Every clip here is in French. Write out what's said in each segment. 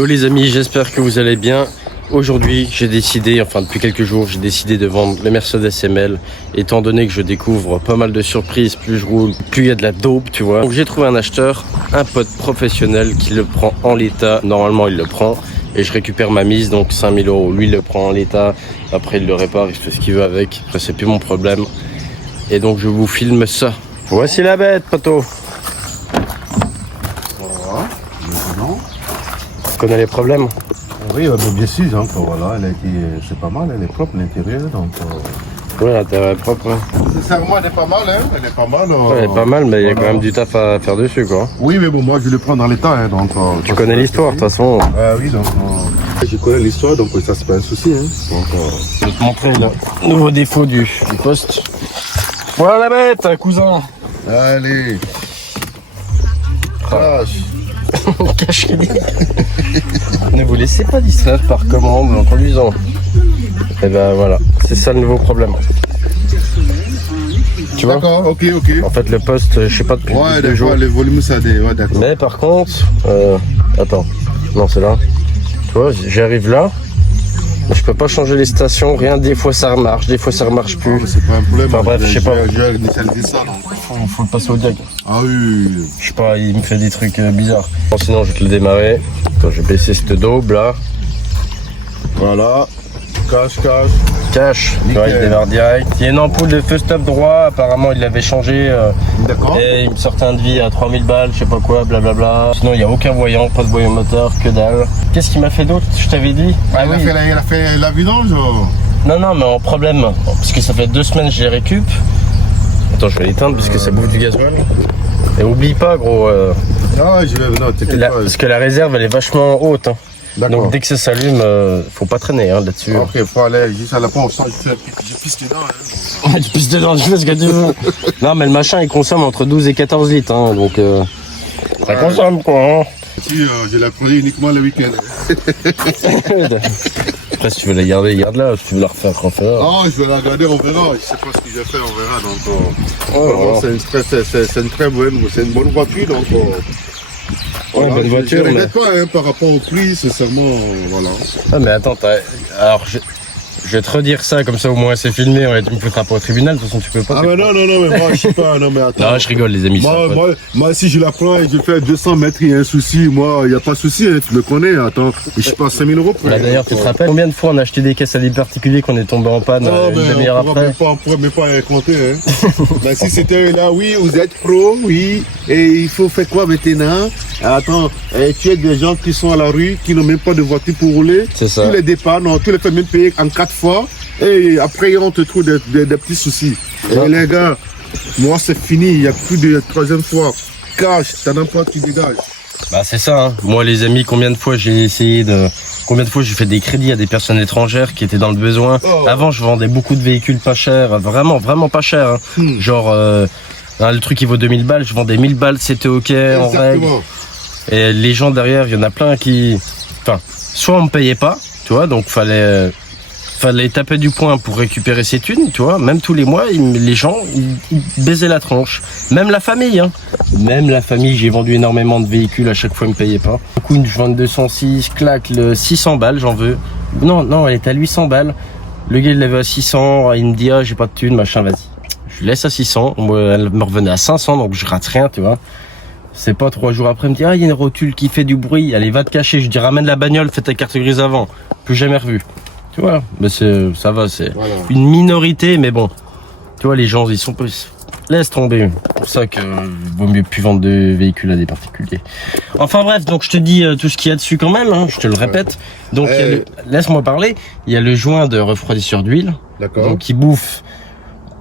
Hello les amis, j'espère que vous allez bien. Aujourd'hui, j'ai décidé, enfin depuis quelques jours, j'ai décidé de vendre le Mercedes ML, étant donné que je découvre pas mal de surprises, plus je roule, plus il y a de la dope, tu vois. Donc j'ai trouvé un acheteur, un pote professionnel qui le prend en l'état, normalement il le prend, et je récupère ma mise, donc 5000 €. Lui il le prend en l'état, après il le répare, il fait ce qu'il veut avec, après c'est plus mon problème. Et donc je vous filme ça. Voici la bête, poteau. Voilà, maintenant. Tu connais les problèmes? Oui, bien sûr, donc voilà, c'est pas mal, elle est propre l'intérieur, donc... Ouais, l'intérieur est propre. Hein. Sincèrement, elle est pas mal, hein, elle est pas mal. Ouais, elle est pas mal, mais il y a quand même du taf à faire dessus, quoi. Oui, mais bon, moi je le prends dans l'état, hein, donc... Tu connais l'histoire, de toute façon. Oui, donc... je connais l'histoire, donc ça c'est pas un souci, hein. Donc, Je vais te montrer le nouveau défaut du poste. Voilà la bête, cousin. allez. Crash. Cache les Ne vous laissez pas distraire par commande en conduisant. Et ben voilà, c'est ça le nouveau problème. Tu vois? D'accord, ok. En fait, le poste, je sais pas depuis Ouais, 2 jours. le volume ça des... Ouais, d'accord. Mais par contre, attends, non c'est là. Tu vois, j'arrive là. Je peux pas changer les stations, rien. Des fois ça remarche, des fois ça remarche Ah, plus. mais c'est pas un problème. Enfin bref, je sais pas. J'ai initialisé ça, donc... Faut le passer au diag. Ah oui. Je sais pas, il me fait des trucs bizarres. Bon, sinon, je vais te le démarrer. Attends, je vais baisser cette daube là. Voilà. Cache. Cache, tu vois, il démarre direct. Il y a une ampoule de feu stop droit, apparemment il l'avait changé. D'accord. Et il me sortait un devis à 3000 balles, je sais pas quoi, blablabla. Sinon, il n'y a aucun voyant, pas de voyant moteur, que dalle. Qu'est-ce qu'il m'a fait d'autre? Je t'avais dit. Ah oui. Il a fait la vidange. Non, mais en problème, parce que ça fait 2 semaines que je les récup. Attends, je vais l'éteindre parce que ça bouffe du gasoil. Et oublie pas, gros. Ah, je vais. Non, t'inquiète pas. Parce que la réserve, elle est vachement haute. Hein. D'accord. Donc dès que ça s'allume, faut pas traîner hein, là-dessus. Ok, faut aller juste à la pompe, je pisse dedans. Hein. Ouais, tu pisses dedans, tu fais ce que tu veux. Non, mais le machin, il consomme entre 12 et 14 litres. Hein, donc, ça consomme quoi. Hein. Si, je la prenais uniquement le week-end. Après, si tu veux la garder, garde-la. Si tu veux la refaire. Non, je vais la garder, on verra. Je sais pas ce que j'ai fait, on verra. Donc, Ouais. c'est une très bonne, c'est une bonne voiture. Donc, Ouais, bonne voiture. Je Mais... regrette pas hein, par rapport au prix, sincèrement, voilà. Ah, mais attends, alors je vais te redire ça, comme ça au moins c'est filmé, ouais, tu me foutras pas au tribunal, de toute façon tu peux pas. Ah, mais non, mais moi je sais pas, non, mais attends. Non, je rigole, les amis. Moi, si je la prends et je fais 200 mètres, il y a un souci, moi, il n'y a pas de souci, hein, tu me connais, attends, je sais pas, 5000 € pour Là, d'ailleurs, tu te rappelles combien de fois on a acheté des caisses à des particuliers qu'on est tombé en panne une demi-heure après? On pourrait même pas y compter. Hein. Mais si c'était là, oui, vous êtes pro, oui, et il faut faire quoi maintenant? Attends, tu as des gens qui sont à la rue, qui n'ont même pas de voiture pour rouler. C'est ça. Tu les dépannes, tu les fais même payer en 4 fois, et après on te trouve des petits soucis. Et les gars, moi c'est fini, il n'y a plus de 3e fois. Cash, t'en as pas, tu dégages. Bah c'est ça, hein. Moi les amis, combien de fois j'ai fait des crédits à des personnes étrangères qui étaient dans le besoin. Avant je vendais beaucoup de véhicules pas chers, vraiment pas chers. Hein. Genre le truc qui vaut 2000 balles, je vendais 1000 balles, c'était ok, en règle. Et les gens derrière, il y en a plein qui... Enfin, soit on me payait pas, tu vois, donc fallait taper du poing pour récupérer ses thunes, tu vois. Même tous les mois, les gens, ils baisaient la tronche. Même la famille, hein. Même la famille, j'ai vendu énormément de véhicules, à chaque fois, ils me payaient pas. Du coup, une 206, claque, le 600 balles, j'en veux. Non, elle était à 800 balles. Le gars, il l'avait à 600, il me dit, ah, j'ai pas de thunes, machin, vas-y. Je lui laisse à 600, elle me revenait à 500, donc je rate rien, tu vois. C'est pas 3 jours après, elle me dit, ah, il y a une rotule qui fait du bruit, allez, va te cacher. Je dis, ramène la bagnole, fais ta carte grise avant. Plus jamais revu. Tu vois, mais ça va, c'est une minorité, mais bon. Tu vois, les gens, ils sont plus... Laisse tomber. C'est pour ça que vaut mieux plus vendre de véhicules à des particuliers. Enfin bref, donc je te dis tout ce qu'il y a dessus quand même, hein, je te le répète. Donc, laisse-moi parler. Il y a le joint de refroidisseur d'huile. D'accord. Donc, qui bouffe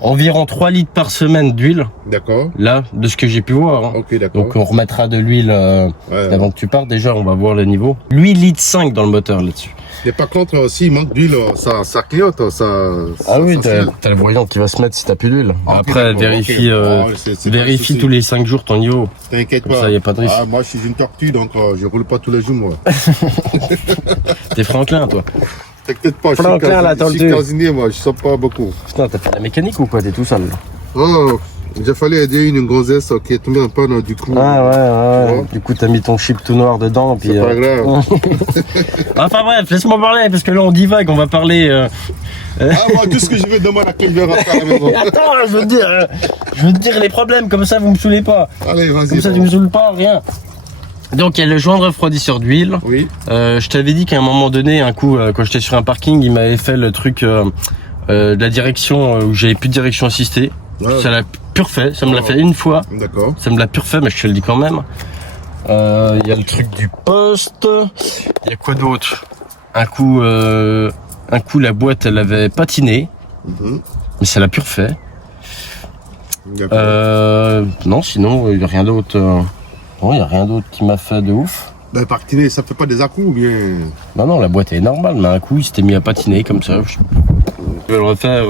environ 3 litres par semaine d'huile. D'accord. Là, de ce que j'ai pu voir. Hein. Ok, d'accord. Donc, on remettra de l'huile avant que tu partes. Déjà, on va voir le niveau. 8 litres 5 dans le moteur là-dessus. Et par contre, s'il manque d'huile, ça clignote, Ah oui, t'as le voyant qui va se mettre si t'as plus d'huile. Après, vérifie, vérifie tous les 5 jours ton niveau. T'inquiète pas. Ça, y a pas de risque. Ah, moi, je suis une tortue, donc je roule pas tous les jours, moi. T'es Franklin, toi. T'inquiète pas, Franklin, je suis casinier, moi, je sors pas beaucoup. Putain, t'as fait de la mécanique ou quoi? T'es tout seul là. Oh, J'ai fallu aider une gonzesse qui est tombée en panne du coup. Ah ouais. Tu vois. Du coup, t'as mis ton chip tout noir dedans. Puis, C'est pas grave. Enfin bref, laisse-moi parler, parce que là on divague, on va parler... Ah, moi, tout ce que je veux demain à laquelle je vais rentrer à la maison. Attends, je veux te dire les problèmes, comme ça vous me saoulez pas. Allez, vas-y. Comme ça tu me saoules pas, rien. Donc il y a le joint de refroidisseur d'huile. Oui. Je t'avais dit qu'à un moment donné, un coup, quand j'étais sur un parking, il m'avait fait le truc de la direction où j'avais plus de direction assistée. Ouais. Ça l'a pur fait, ça me l'a fait une fois. D'accord. Ça me l'a pur fait, mais je te le dis quand même. Il y a le truc du poste. Il y a quoi d'autre? Un coup, la boîte, elle avait patiné, mais ça l'a pur fait. D'accord. Non, sinon, il n'y a rien d'autre. Non, il n'y a rien d'autre qui m'a fait de ouf. Ben, patiner, ça fait pas des à-coups ou bien. Non, la boîte est normale, mais un coup, il s'était mis à patiner comme ça. Je vais le refaire,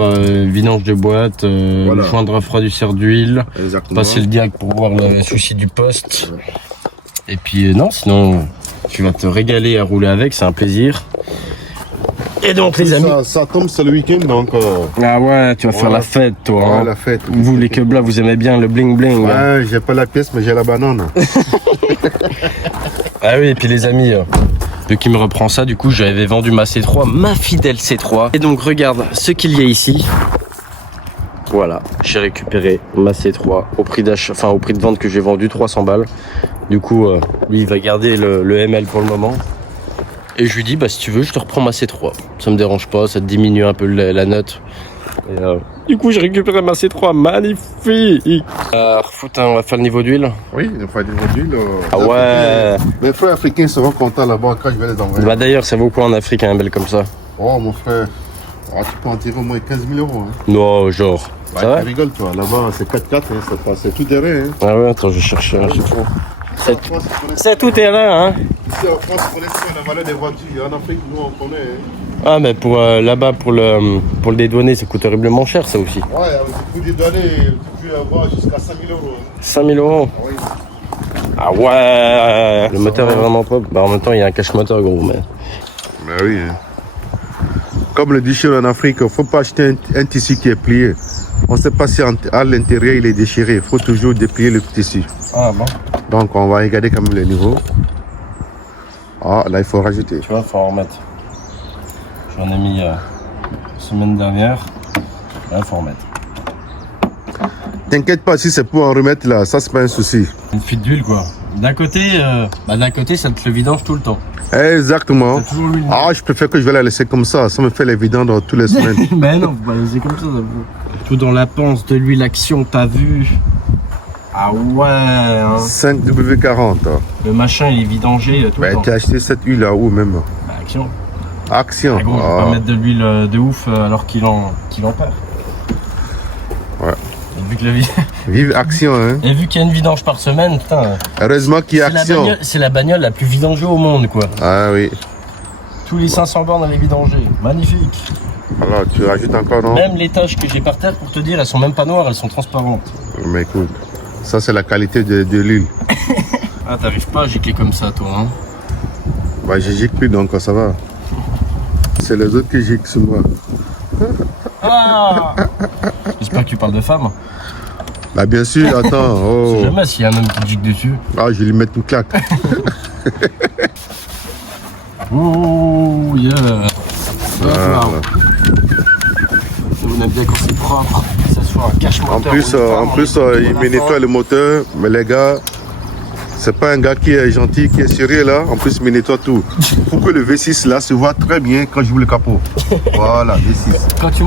vidange de boîte, Voilà. joint de refroidisseur d'huile, Exactement. passer le diag pour voir le souci du poste. Et puis, non, sinon, tu vas te régaler à rouler avec, c'est un plaisir. Et donc, les amis. Ça tombe sur le week-end donc. Ah ouais, tu vas faire Ouais. la fête, toi. Ouais, Hein. la fête. Vous, les queblas, vous aimez bien le bling bling. Hein. Ouais, j'ai pas la pièce, mais j'ai la banane. Ah oui, et puis les amis, vu qu'il me reprend ça, du coup, j'avais vendu ma C3, ma fidèle C3. Et donc, regarde ce qu'il y a ici. Voilà, j'ai récupéré ma C3 au prix d'achat, enfin au prix de vente que j'ai vendu 300 balles. Du coup, lui, il va garder le ML pour le moment. Et je lui dis, bah si tu veux, je te reprends ma C3. Ça me dérange pas, ça te diminue un peu la note. Et, du coup, j'ai récupéré ma C3, magnifique. On va faire le niveau d'huile. Oui, il faut des modules. Ah ouais. Mes frères africains seront contents là-bas quand je vais les envoyer. Bah d'ailleurs, ça vaut quoi en Afrique un bel comme ça? Oh, mon frère. Oh, tu peux en tirer au moins 15 000 euros. Hein. Non, genre. Bah, Ça va? tu rigoles, toi. Là-bas, c'est 4x4, hein, c'est tout terrain. Hein. Ah ouais, attends, je cherche. En France, C'est tout terrain, hein. ici, en France, on connaît la valeur des voitures. En Afrique, nous, on connaît. Hein. Ah, mais pour là-bas, pour le dédouaner, ça coûte horriblement cher, ça aussi. Ouais, avec le coût des données, tu peux avoir jusqu'à 5 000 euros. Hein. 5 000 euros. Ah oui. Ah ouais. Le moteur est vraiment propre. Bah, en même temps, il y a un cache-moteur, gros. Mais... Ben oui. Hein. Comme le dit chez nous en Afrique, il ne faut pas acheter un tissu qui est plié. On ne sait pas si à l'intérieur il est déchiré. Il faut toujours déplier le tissu. Ah bon. Donc on va regarder quand même le niveau. Ah, là il faut rajouter. Tu vois, faut en remettre. J'en ai mis semaine dernière. Là, faut en remettre. T'inquiète pas, si c'est pour en remettre là, ça c'est pas un souci. Une fuite d'huile, quoi. D'un côté, ça te le vidange tout le temps. Exactement. T'as toujours l'huile. Ah, je préfère que je vais la laisser comme ça. Ça me fait les vidanges toutes les semaines. Mais non, faut pas laisser comme ça. Tout dans la panse de l'huile action, t'as vu? Ah ouais, hein. 5W40. Le machin il est vidangé tout le Ben, temps. tu as acheté cette huile là où même? Bah, action. Action. Ah, gros, je vais pas mettre de l'huile de ouf alors qu'il en perd. Ouais. Et vu que Vive Action, hein. Et vu qu'il y a une vidange par semaine, putain. Heureusement qu'il y a Action. C'est la bagnole la plus vidangée au monde, quoi. Ah oui. Tous les 500 bornes elle est vidangée. Magnifique. Alors, tu rajoutes encore, non? Même les taches que j'ai par terre, pour te dire, elles sont même pas noires, elles sont transparentes. Mais écoute, ça c'est la qualité de l'huile. Ah, t'arrives pas à gicler comme ça, toi, hein. Bah, je gicle plus donc ça va. C'est les autres qui giclent sur moi. Ah. J'espère que tu parles de femme. Bah, bien sûr, attends. Je sais Oh. jamais s'il y a un homme qui gicle dessus. Ah, je vais lui mettre une claque. Oh, yeah. Voilà. On aime bien quand c'est propre, que ça soit un cache-moteur. En plus, il me nettoie le moteur. Mais les gars, c'est pas un gars qui est gentil, qui est sérieux là. En plus, il me nettoie tout. Pour que le V6 là se voit très bien quand je vous le capot. Voilà, V6. Quand tu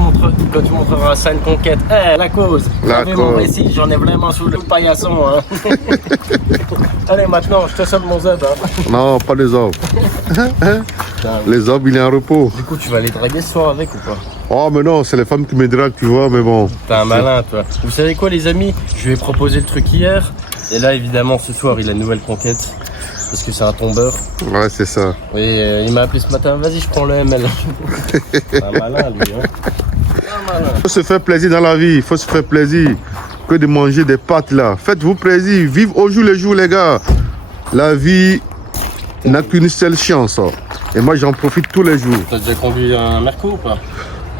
montreras ça à une conquête, la cause. La J'avais mon cause. récit, j'en ai vraiment sous le paillasson. Hein. Allez, maintenant, je te sonne mon Z. Hein. Non, pas les hommes. Putain, Les hommes, il est en repos. du coup, tu vas les draguer ce soir avec ou pas? Oh, mais non, c'est les femmes qui me draguent, tu vois, mais bon. T'es un malin, toi. Vous savez quoi, les amis? Je lui ai proposé le truc hier. Et là, évidemment, ce soir, il a une nouvelle conquête. Parce que c'est un tombeur. Ouais, c'est ça. Et il m'a appelé ce matin. Vas-y, je prends le ML. C'est un malin, lui. Hein. Un malin. Il faut se faire plaisir dans la vie, il faut se faire plaisir. Que de manger des pâtes là. Faites-vous plaisir, vive au jour le jour, les gars. La vie n'a qu'une seule chance. Et moi, j'en profite tous les jours. T'as déjà conduit un Merco ou pas?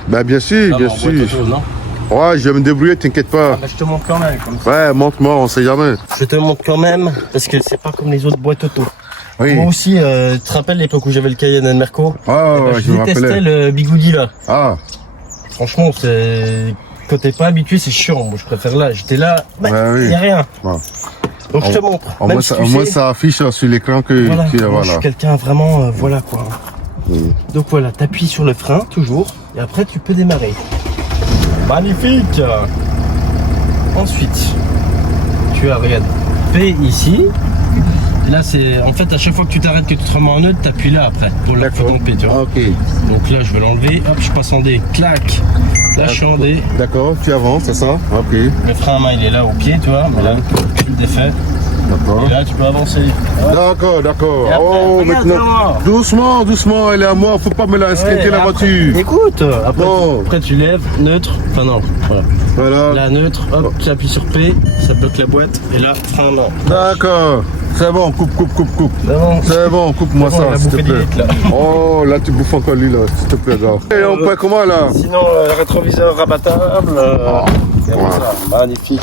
Ben, bien sûr, Non, bien mais en sûr. boîte auto, non? Ouais, je vais me débrouiller, t'inquiète pas. Ah bah, je te montre quand même. Comme ça. Ouais, montre-moi, on sait jamais. Je te montre quand même, parce que c'est pas comme les autres boîtes auto. Oui. Moi aussi, tu te rappelles l'époque où j'avais le Cayenne Merco? Ah, ouais, Je je me détestais rappelais. le Bigoudi là. Ah, Franchement, c'est quand t'es pas habitué, c'est chiant. Moi, je préfère là. J'étais là, bah, Ouais, oui. y a rien. Ouais. Donc je te montre. Au Même moins, si ça, tu au moins, sais, ça affiche sur l'écran que voilà, tu es, moi, je voilà. suis quelqu'un vraiment, voilà quoi. Donc voilà, t'appuies sur le frein toujours, et après tu peux démarrer. Magnifique. Ensuite, tu as, regarde, P ici. Et là, c'est en fait à chaque fois que tu t'arrêtes, que tu te remets en neutre, t'appuies là après pour la faire ton P, tu vois. Ok. Donc là, je vais l'enlever. Hop, je passe en D. Clac. Là, je suis en D. D'accord, tu avances, c'est ça? Ok. Le frein à main, il est là au pied, tu vois. Mais là, tu le défais. D'accord. Et là, tu peux avancer. Hop. D'accord, d'accord. Et après, Oh, regarde, maintenant. moi. Doucement, doucement, elle est à moi, faut pas me la esquinter Ouais, la après- voiture. Écoute, après, Bon. après tu lèves, neutre, enfin non, voilà. Voilà. Là, neutre, hop, tu appuies sur P, ça bloque la boîte, et là, frein à main. D'accord. C'est bon, coupe, coupe, coupe, coupe. C'est bon. C'est bon, coupe-moi C'est bon, il ça, a s'il te bouffé plaît. 10 litres, là. Oh, là, tu bouffes encore lui, là, s'il te plaît, gars. Et on peut comment, là? Sinon, rétroviseur rabattable, et Ouais. ça, magnifique.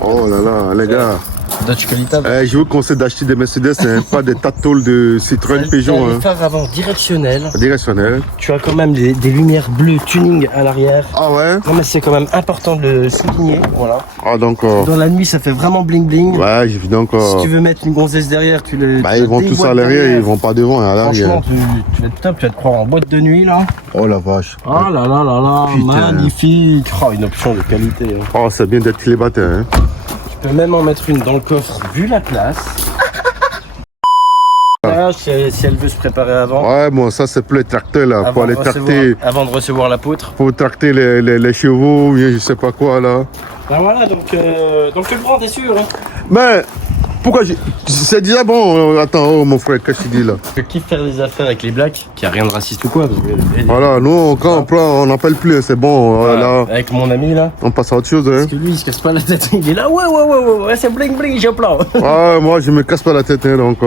Oh là là, les gars. Dodge qualitable. Je vous conseille d'acheter des Mercedes, hein, pas des tatoles de Citroën, Peugeot, T'as les hein. phares avant directionnels. Directionnel. Tu as quand même des lumières bleues tuning à l'arrière. Ah ouais? Non mais c'est quand même important de le souligner, voilà. Ah donc, Dans la nuit ça fait vraiment bling bling. ouais, j'ai vu donc. Si tu veux mettre une gonzesse derrière, tu le... Bah, tu ils la vont tous déboîtes à l'arrière, ils vont pas devant, à l'arrière. Franchement, tu vas être top, tu vas te croire en boîte de nuit là. Oh la vache. Oh là là là là, Putain. magnifique. Oh, une option de qualité. Hein. Oh, c'est bien d'être célibataire, hein. Tu peux même en mettre une dans le coffre vu la place. Là, si elle veut se préparer avant. Ouais, bon, ça c'est pour les tracteurs là, pour aller tracter, Avant de recevoir la poutre. pour tracter les chevaux, ou je sais pas quoi là. Ben voilà, donc tu le prends, t'es sûr. Hein. Mais pourquoi c'est déjà bon. Attends, oh mon frère, qu'est-ce que tu dis là? Je kiffe faire des affaires avec les blacks, qui a rien de raciste ou quoi. Parce que, Voilà, nous quand on prend, on n'appelle plus, c'est bon. voilà, Là, avec mon ami là. on passe à autre chose, hein. Parce que lui, il se casse pas la tête. Il est là, ouais, c'est bling bling, je plan. Ah, moi je me casse pas la tête, hein, donc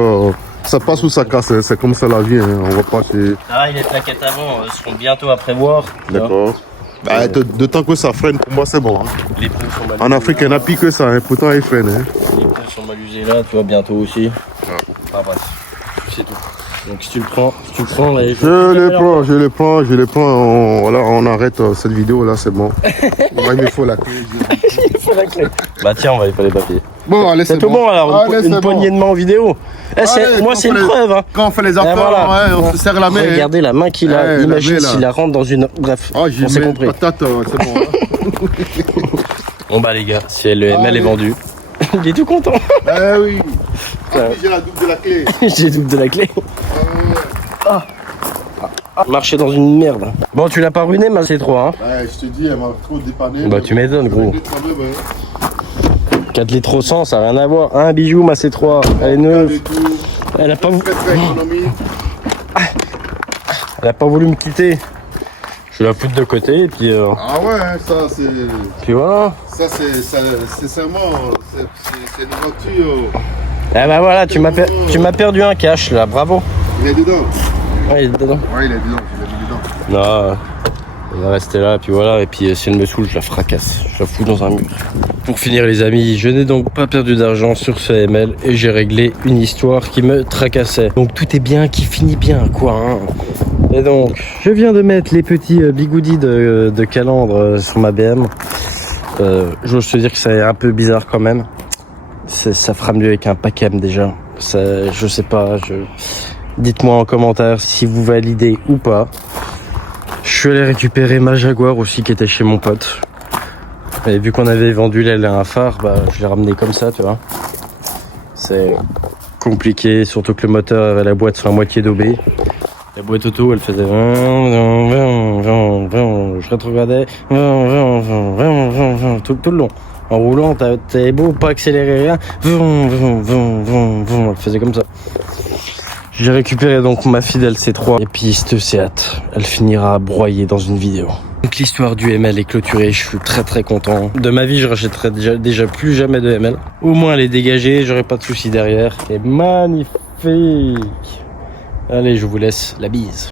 ça passe ou ça casse, hein, c'est comme ça la vie, hein. On va pas chez. Ah, les plaquettes avant seront bientôt à prévoir. D'accord. Bah, de temps que ça freine, pour moi c'est bon. Hein. Les pneus sont mal En Afrique, il n'y en a plus que ça, hein. Pourtant ils freinent. Hein. Les pneus sont mal usés là, tu vois, bientôt aussi. Ah bref, c'est tout. Donc si tu le prends, là, Je le prends. Voilà, on arrête cette vidéo là, c'est bon. Moi, il me faut la clé. il faut la clé. Bah tiens, on va aller faire les papiers. Bon, allez, C'est tout bon alors, Allez, une c'est poignée de main en vidéo. Eh, Allez, moi quand c'est on une fait les- preuve. Hein. Quand on fait les affaires, voilà. ouais, on se serre la main. hein. Regardez la main qu'il a. Ouais, la Imagine main, là. s'il la rentre dans une. Bref, Oh, j'ai on s'est mis compris. une patate, c'est bon. Hein. Bon bah les gars, si le ML est Allez. vendu, il est tout content. Eh oui. Ah, puis j'ai la double de la clé. J'ai double de la clé. Marcher dans une merde. Bon, tu l'as pas ruiné ma C3 hein. Ouais, je te dis, elle m'a trop dépanné. Bah, tu m'étonnes, gros. Quand même, hein. 4 litres au 100, ça n'a rien à voir. Un bijou ma C3, elle est neuve. Et tout. Elle a pas, Très très économie. elle a pas voulu me quitter. Je vais la foutre de côté et puis, Ah ouais, hein, ça c'est. puis voilà. Ça c'est seulement. C'est une voiture. Eh bah voilà, tu m'as perdu un cash là, bravo. Il est dedans. Ouais, il est dedans. Ouais, il est dedans, je l'ai mis dedans. Non, elle va rester là, puis voilà. Et puis si elle me saoule, je la fracasse. Je la fous dans un mur. Pour finir les amis, je n'ai donc pas perdu d'argent sur ce ML et j'ai réglé une histoire qui me tracassait. Donc tout est bien qui finit bien, quoi. Hein. Et donc, je viens de mettre les petits bigoudis de calandre sur ma BM. J'ose te dire que c'est un peu bizarre quand même. Ça fera mieux avec un pack M déjà. Ça, je sais pas. Dites-moi en commentaire si vous validez ou pas. Je suis allé récupérer ma Jaguar aussi qui était chez mon pote. Et vu qu'on avait vendu l'aile à un phare, bah, je l'ai ramené comme ça, tu vois. C'est compliqué, surtout que le moteur avait la boîte sur la moitié daubée. La boîte auto, elle faisait... Je rétrogradais... Tout le long. En roulant, t'avais beau pas accélérer rien. Elle faisait comme ça. J'ai récupéré donc ma fidèle C3 et puis cette Seat, elle finira broyée dans une vidéo. Donc l'histoire du ML est clôturée, je suis très très content. De ma vie, je rachèterai déjà plus jamais de ML. Au moins elle est dégagée, j'aurai pas de soucis derrière. C'est magnifique. Allez, je vous laisse, la bise.